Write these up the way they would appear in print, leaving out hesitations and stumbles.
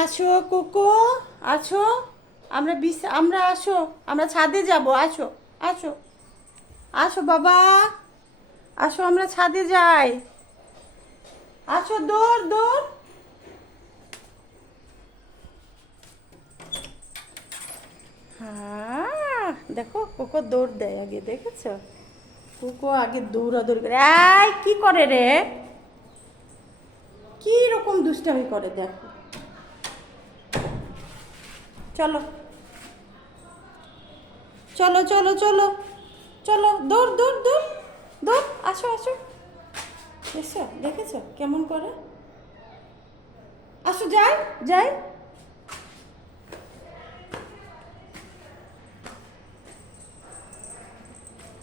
আসো কোকো, আসো। আমরা আসো, আমরা ছাদে যাব। আসো, আসো, আসো বাবা, আসো আমরা ছাদে যাই। আসো, দৌড় দৌড়। হ্যাঁ, দেখো কোকো দৌড় দেয় আগে, দেখেছো? কোকো আগে দৌড়াদৌড়ি করে। এই কি করে রে? কি রকম দুষ্টামি করে দেখো। চলো, চলো, চলো, চলো, চলো, দৌড় দৌড় দৌড় দৌড়। আসো, আসো। এসো, দেখেছো কেমন করে? আসো, যাই যাই।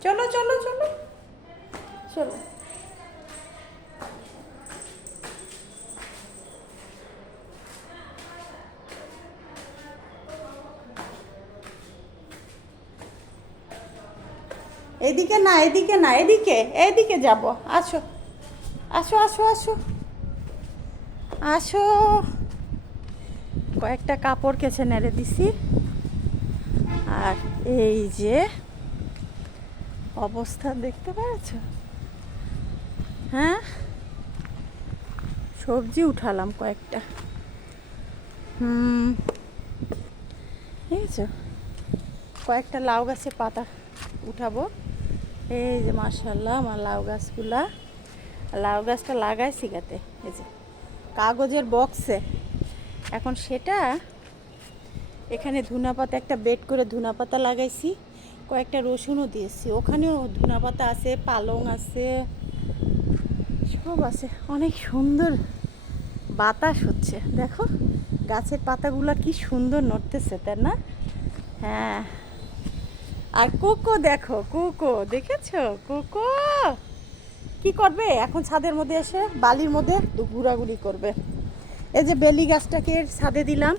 চলো, চলো, চলো, চলো। এদিকে না, এদিকে না, এদিকে, এদিকে যাব। আসো, আসো, আসো, আসো, আসো। কয়েকটা কাপড় কেচে নেড়ে দিছি। আর এই যে অবস্থা দেখতে পেরেছো? হ্যাঁ, সবজি উঠালাম কয়েকটা। হুম, দেখেছো? কয়েকটা লাউ গাছে পাতা উঠাবো। এই যে মাশাল্লাহ আমার লাউ গাছগুলা। লাউ গাছটা লাগাইছি গাতে, এই যে কাগজের বক্সে। এখন সেটা এখানে ধুনাপাতা, একটা বেড করে ধুনাপাতা লাগাইছি, কয়েকটা রসুনও দিয়েছি। ওখানেও ধুনাপাতা আছে, পালং আছে, সব আছে। অনেক সুন্দর বাতাস হচ্ছে, দেখো গাছের পাতাগুলো কি সুন্দর নড়তেছে, তাই না? হ্যাঁ। আর কোকো দেখো, কোকো দেখেছো? কোকো কি করবে এখন? ছাদের মধ্যে এসে বালির মধ্যে ঘোরাঘুরি করবে। এই যে বেলি গাছটাকে ছাদে দিলাম।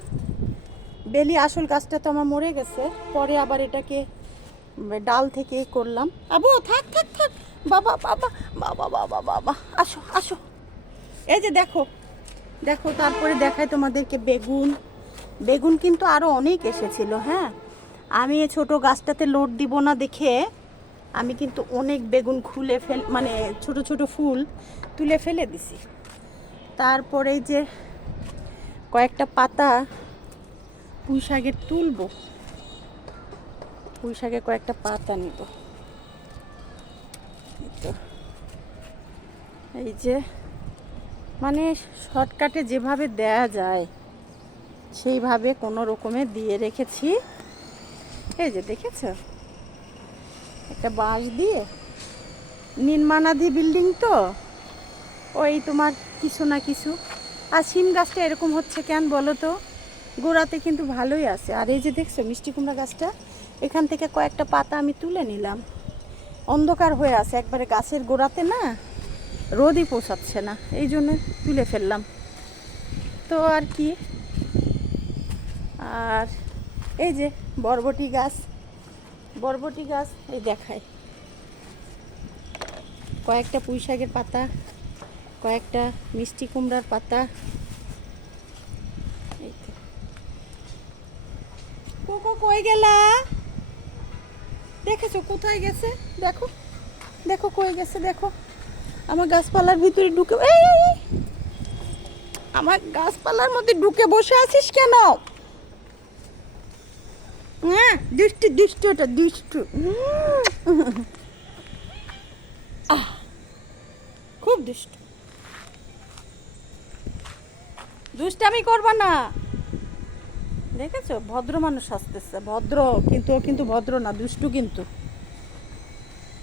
বেলি আসল গাছটা তো আমার মরে গেছে, পরে আবার এটাকে ডাল থেকে করলাম। আবু থাক থাক থাক, বাবা বাবা, বাবা বাবা বাবা, আসো আসো। এই যে দেখো, দেখো তারপরে দেখায় তোমাদেরকে বেগুন। বেগুন কিন্তু আরও অনেক এসেছিল। হ্যাঁ, আমি এই ছোটো গাছটাতে লোড দিব না দেখে আমি কিন্তু অনেক বেগুন খুলে মানে ছোট ছোট ফুল তুলে ফেলে দিছি। তারপরে যে কয়েকটা পাতা পুঁই শাকের তুলবো, পুঁই শাকের কয়েকটা পাতা নিব। তো এই যে মানে শর্টকাটে যেভাবে দেয়া যায় সেইভাবে কোনো রকমে দিয়ে রেখেছি। এই যে দেখেছো, একটা বাঁশ দিয়ে নির্মাণাধি বিল্ডিং তো, ওই তোমার কিছু না কিছু। আর শিম গাছটা এরকম হচ্ছে কেন বলো তো? গোড়াতে কিন্তু ভালোই আছে। আর এই যে দেখছো মিষ্টি কুমড়া গাছটা, এখান থেকে কয়েকটা পাতা আমি তুলে নিলাম। অন্ধকার হয়ে আছে একবারে গাছের গোড়াতে, না রোদই পোষাচ্ছে না, এই জন্য তুলে ফেললাম। তো আর কি। আর এই যে বরবটি গাছ, বরবটি গাছ এই দেখায় কয়েকটা পুঁই শাকের পাতা, কয়েকটা মিষ্টি কুমড়ার পাতা। কোকো কই গেলা? দেখেছো কোথায় গেছে? দেখো, দেখো কই গেছে, দেখো আমার গাছপালার ভিতরে ঢুকে। এই এই, এই, আমার গাছপালার মধ্যে ঢুকে বসে আছিস কেন? হ্যাঁ, দুষ্টু দুষ্টু, ওটা দুষ্টু। আহ, খুব দুষ্টু। দুষ্টামি করবা না। দেখেছো ভদ্র মানুষ আসতেছে, ভদ্র কিন্তু ও কিন্তু ভদ্র না, দুষ্টু কিন্তু।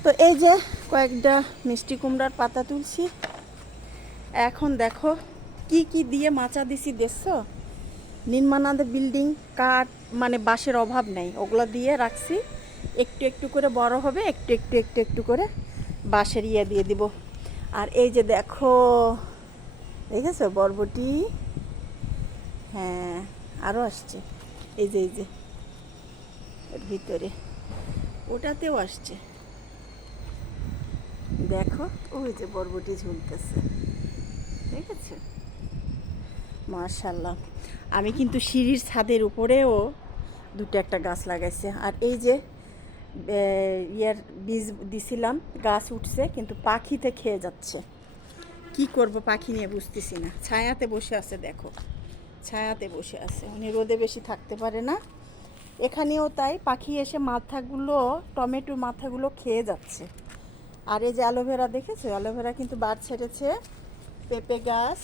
তো এই যে কয়েকটা মিষ্টি কুমড়ার পাতা তুলছি। এখন দেখো কি কি দিয়ে মাচা দিছি, দেখছো? নির্মাণাধীন বিল্ডিং, কাঠ মানে বাঁশের অভাব নেই, ওগুলো দিয়ে রাখছি। একটু একটু করে বড় হবে, একটু একটু একটু একটু করে বাঁশের ইয়ে দিয়ে দিব। আর এই যে দেখো, দেখেছো বরবটি? হ্যাঁ, আরও আসছে। এই যে এই যে এর ভিতরে, ওটাতেও আসছে। দেখো ওই যে বরবটি ঝুলতেছে, দেখেছো? মাশাল্লাহ। আমি কিন্তু সিঁড়ির ছাদের উপরেও দুটো একটা গাছ লাগাইছে। আর এই যে ইয়ার বীজ দিছিলাম, গাছ উঠছে কিন্তু পাখিতে খেয়ে যাচ্ছে। কি করব পাখি নিয়ে বুঝতেছি না। ছায়াতে বসে আছে, দেখো ছায়াতে বসে আছে, উনি রোদে বেশি থাকতে পারে না। এখানেও তাই, পাখি এসে মাথাগুলো, টমেটোর মাথাগুলো খেয়ে যাচ্ছে। আর এই যে অ্যালোভেরা দেখেছো, অ্যালোভেরা কিন্তু বার ছেড়েছে, পেঁপে গাছ,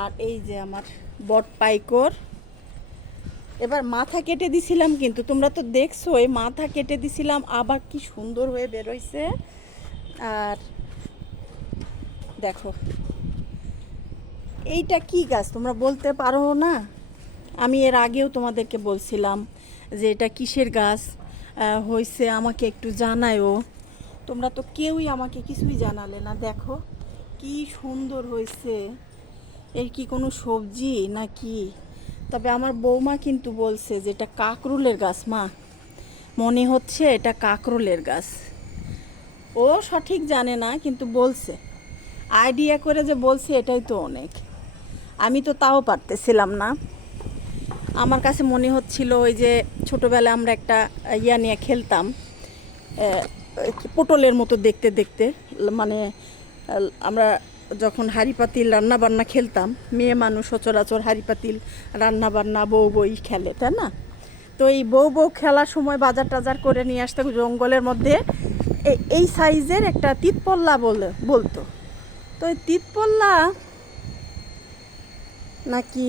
আর এই যে আমার বট পাইকর। এবার মাথা কেটে দিছিলাম, কিন্তু তোমরা তো দেখছো, এই মাথা কেটে দিছিলাম, আবার কি সুন্দর হয়ে বেরোইছে। আর দেখো এইটা কি গাছ তোমরা বলতে পারো না? আমি এর আগেও তোমাদেরকে বলছিলাম যে এটা কিসের গাছ হয়েছে, আমাকে একটু জানায়ও। তোমরা তো কেউই আমাকে কিছুই জানালে না। দেখো কি সুন্দর হয়েছে। এর কি কোনো সবজি নাকি? তবে আমার বৌমা কিন্তু বলছে যে এটা কাকরুলের গাছ। মা, মনে হচ্ছে এটা কাকরুলের গাছ। ও সঠিক জানে না, কিন্তু বলছে, আইডিয়া করে যে বলছে, এটাই তো অনেক। আমি তো তাও পারতেছিলাম না। আমার কাছে মনে হচ্ছিল ওই যে ছোটোবেলায় আমরা একটা ইয়া নিয়ে খেলতাম, পটলের মতো দেখতে দেখতে, মানে আমরা যখন হাঁড়ি পাতিল রান্না বান্না খেলতাম, মেয়ে মানুষ সচরাচর হাঁড়ি পাতিল রান্না বান্না বউ বই খেলে, তাই না? তো এই বউ বউ খেলার সময় বাজার টাজার করে নিয়ে আসতে জঙ্গলের মধ্যে এই সাইজের একটা তিতপল্লা বলতো। তো এই তিতপল্লা নাকি